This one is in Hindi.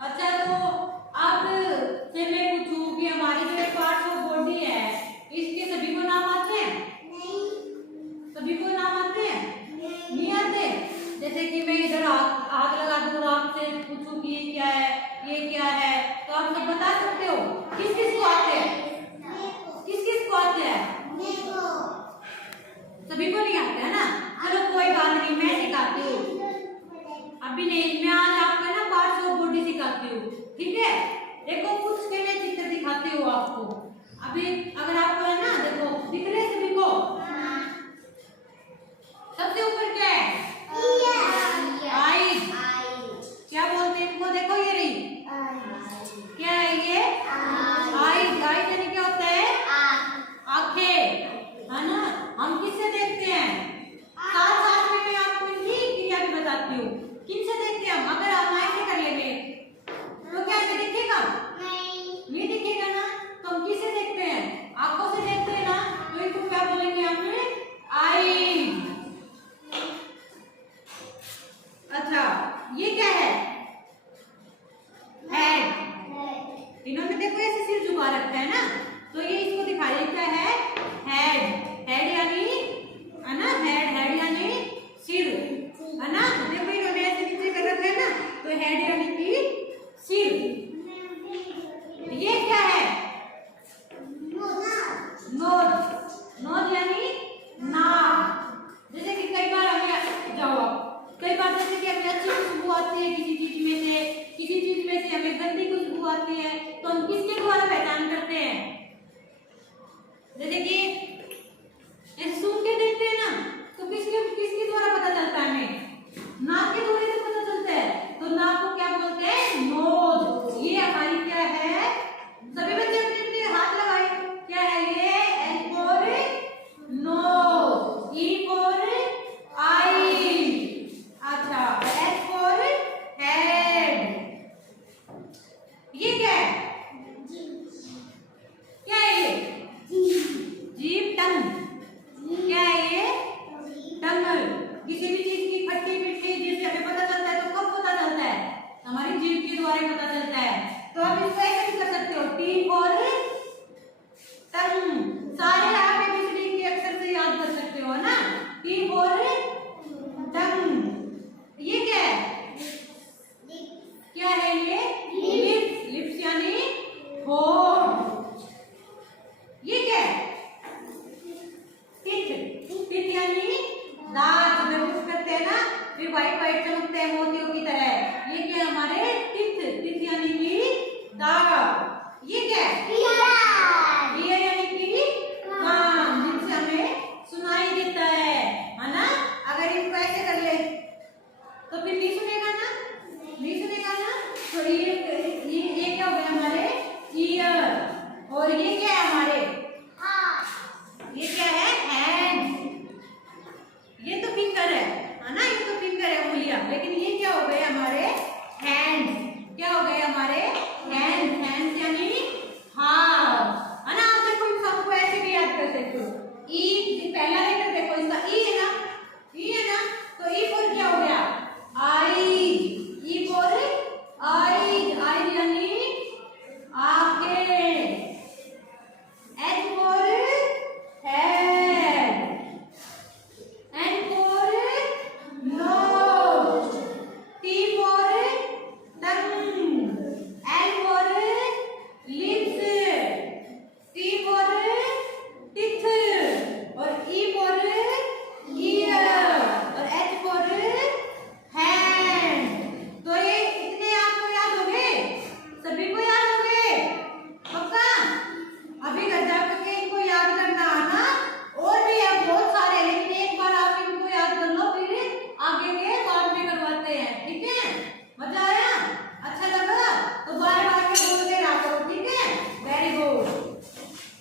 अच्छा, तो अब से मैं पूछूं कि हमारी जो पार्ट्स ऑफ बॉडी है, इसके सभी को नाम आते हैं? नहीं। सभी को नाम आते हैं? नहीं आते। जैसे कि मैं इधर आग लगा दूं और आपसे पूछूं कि ये क्या है, ये क्या है, तो आप सब बता सकते हो? किस किस को आते हैं? किस किस को आते हैं? सभी को नहीं आते है ना। चलो कोई बात नहीं, मैं सिखाती हूँ। अभी नहीं, मैं आज आपको ना पार्ट्स ऑफ बॉडी सिखाती हूँ, ठीक है? देखो कुछ के मैं चित्र दिखाती हूँ आपको। अभी अगर आपको है ना, देखो दिख रहे सभी को? सबसे ऊपर क्या है? आई। क्या बोलते हैं इनको? देखो ये रही, क्या है ये? आई। आई यानी क्या होता है? आंखें, है ना। हम किससे देखते हैं? साथ साथ में मैं आपको इनकी क्रिया भी बताती हूँ। किनसे देखते हैं हम? अगर हम ऐसे कर लेंगे तो क्या ये दिखेगा? नहीं दिखेगा ना। तो हम किससे देखते हैं? आंखों से देखते हैं ना। तो इनको क्या बोलेंगे हम? आई। अच्छा, ये क्या है? हेड। इन्होंने देखो ऐसे सिर झुका रखा है ना, तो ये इसको दिखाइए क्या है? हेड। हेड यानी, है ना, हेड यानी सिर, है ना। देखो इन्होंने ऐसे नीचे कर रखा है ना, तो हेड यानी कि सिर। ये क्या है? नोज। नोज यानी नाक। जैसे कि कई बार हमें जाओ, कई बार जैसे कि हमें अच्छी खुशबू आती है किसी चीज में से, किसी चीज में से हमें गंदी खुशबू आती है, तो हम किसके द्वारा पहचान करते हैं? जैसे कि ऐसे सूंघ के देखते हैं ना, तो किसके किसके द्वारा पता चलता है हमें? नाक के द्वारा से पता चलता है। तो नाक को क्या बोलते हैं? नोज। ये हमारी क्या है? सभी बच्चे अपने अपने हाथ लगाए। क्या है ये? L for knows, E for I, अच्छा एच फॉर हेड। ये क्या है? क्या है ये? जीभ, टंग। क्या है ये? टंग। किसी भी चीज की खट्टी मीठी जिससे हमें पता चलता है, तो कब पता चलता है? हमारी जीभ के द्वारा पता चलता है। तो आप इसको ऐसे भी कर सकते हो, टी और टंग। सारे आप एबीसीडी के अक्षर से याद कर सकते हो ना, टी और टंग। ये क्या है? क्या है ये? लिप्स। लिप्स यानी होठ। ये क्या है? टिथ। टिथ यानी दांत। जब कुछ करते हैं ना, फिर व्हाइट व्हाइट चमकते हैं मोतियों की तरह। ये क्या है? हमारे टिथ। टिथ यानी कि दांत। ये क्या है? ईयर यानी कि कान, जिनसे हमें सुनाई देता है ना। अगर इनको ऐसे कर ले तो फिर नहीं सुनेगा ना, नहीं सुनेगा ना। तो ये